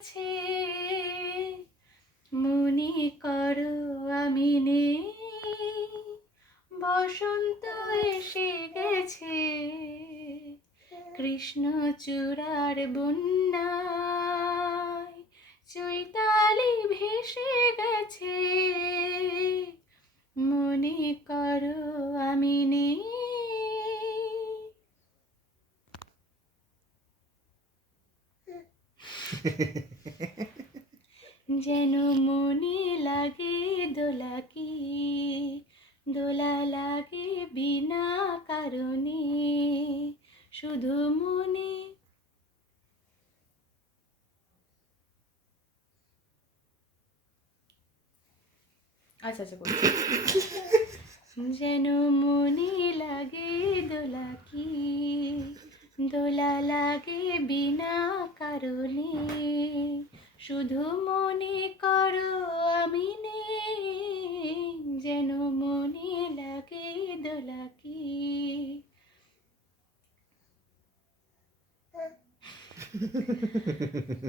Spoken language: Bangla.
আছে। মনে করো আমি নেই। বসন্ত এসে গেছে। কৃষ্ণ চূড়ার বন্যায় চৈতালি ভেসে গেছে। মনে করো আমি নেই যেন মনে লাগে দোলাকি, দোলা লাগে বিনা কারণে। শুধু মনে আচ্ছা আচ্ছা যেন মনে লাগে দোলাকি, দোলা লাগে বিনা কারণে। শুধু মনে করো আমি নেই যেন মনে লাগে দোলাকি।